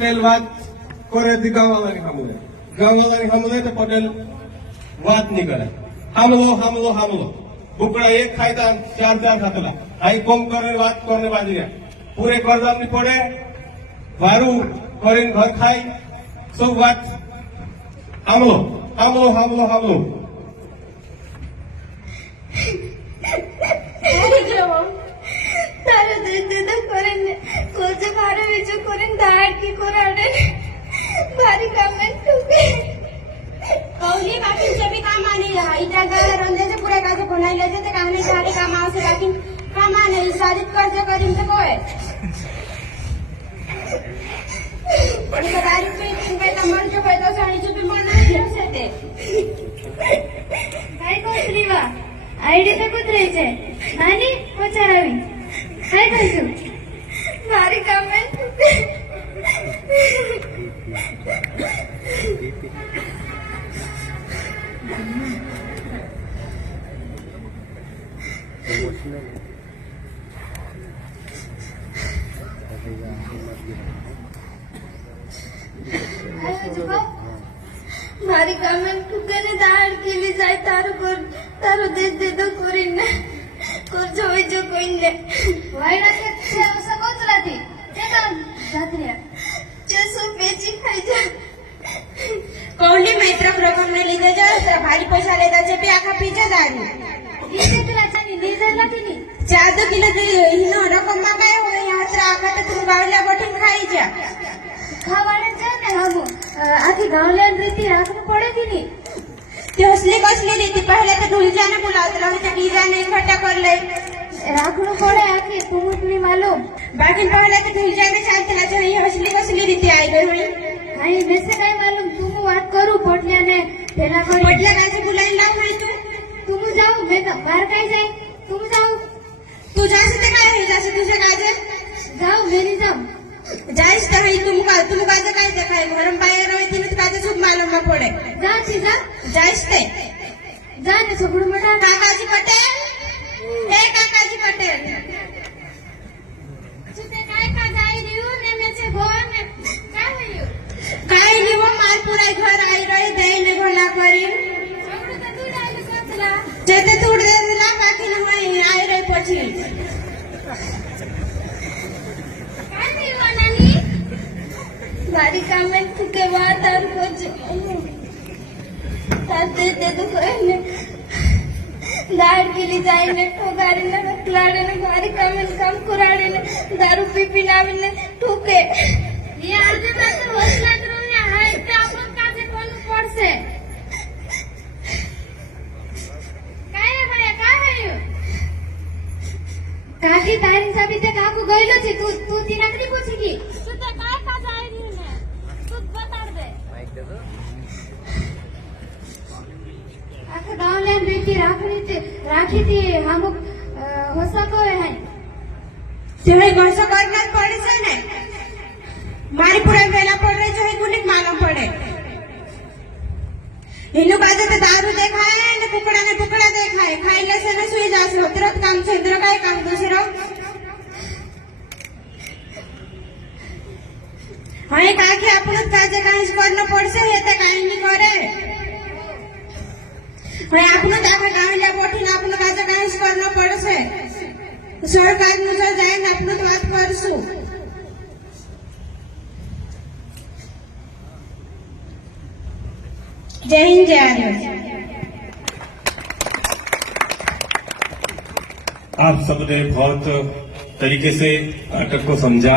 पटेल વાત કરે ती ગામવાળાની સામે તો પટેલ વાત નહીં કરે. હામલો ભૂકડા એક ખાયતા ચાર ખાતલા આઈ કોમ કરીને વાત કરીને બાજી રહ્યા પૂરે કરદામની પડે વારું કરીને ઘર ખાઈ સૌ વાત હામલો. તારો દીદી કરીને કોચે મારે વિચો કરીને દાડ की कोराडे भारी काम में टुके कौली बाकी भी काम नहीं रहा इटा का रंदे से पूरे का बनाई ले जाते काम नहीं सारे काम आवश्यक लेकिन काम नहीं शादी कर्ज करीम से कोई पण दारू पे तीन पे नंबर जो पैदा साड़ी जो भी मना नहीं सकते काय कोसरीवा आईडी पे कुत्रे छे नानी पचारावी काय करશું भारी काम में टुके મારી કામન ટુકેને દાડ કેવી જાય તારો દેશ દેદો કરીને કરજો હોય જો કોઈને વાયડા કે છે સકોતરાથી જે તો જાત્રિયા જેસો બેચી ખાઈ जा कौली मैत्र प्रकरण में लीधे जा भारी पैसा लेता छे पे आखा पीछे जानी नीचे तुला जानी नीजेला की नी 4 किलो दे हिनो रकम में काय होय यात्रा आखा तो तुम बावल्या बठीन खाई जा खावाने जा ने हम आखी गावल्यान रीति राखनु पड़े की नी ते कसली रीति पहले तो ढुलजा ने बुलावत रहो ते डीजा ने इकट्ठा कर ले राखनु पड़े आखी तुमने मालूम बाकी पहले तो ढुलजा ने चालतला जो ये कसली रीति आई गई हुई हाई वैसे काय मालूम तुम बात करू पटल्या ने पेला कर पटल्या कासे बुलाई लाव है तुम जाओ मैं बाहर काय जाए तुम जाओ तू जासे ते काय है जासे तुझे काजे जाओ मेरी जाओ जाइस तो है तुम काजे काय देखाय घरम बाहेर रही तिने काजे सब मालूम ना पड़े जा सीधा जाइस ते जा ने सगळं मोठा काकाजी पटेल तुझे काय का जाई रिऊ ने मेचे गोर ने काय होयो काय नहीं वो मालपुरा घर आई रही दे ने भला करी सगळं तर तू डायले सोचला जेते तू देला बाकी न होई आई रही पछी काय नहीं हुआ नानी भारी काम में तुके बात और कुछ ताते ते तो कोने दाड़ के लिए जाइने ठोगाड़ी ने रखलाड़े ने भारी काम कुराड़े ने दारू पी नावी ने ठोके ये आजे मात्र होसला करूने हाय पे आपन काजे कोण पड़से काय है बड़े काय है यो काकी तारी साबी ते काकू गइलो छी तू ती नकरी पूछी की तू ते काय का जाई री ने तू बता दे आखा गावल्यान रीति राखी थी हम होसा को है ते भाई गोसो करना पड़े से ने मारी पूरा वेला पड़ रही जो है कुनिक मालूम पड़े हिनु काजे ते दारू देखाए ने पुकड़ा देखाए खाइले से ने सुई जासे होतरत काम से इंद्र काय काम दूसरो हाय काकी आपण काजे काहीच करनो पड़से हे ते काही नहीं करे हाय आपण दाखा गावल्या बोठीन आपण काजे काहीच करनो पड़से सरकार नु जो जाए ने आपण बात करसु जय हिंद जय आर्य। आप सबने बहुत तरीके से नाटक को समझा।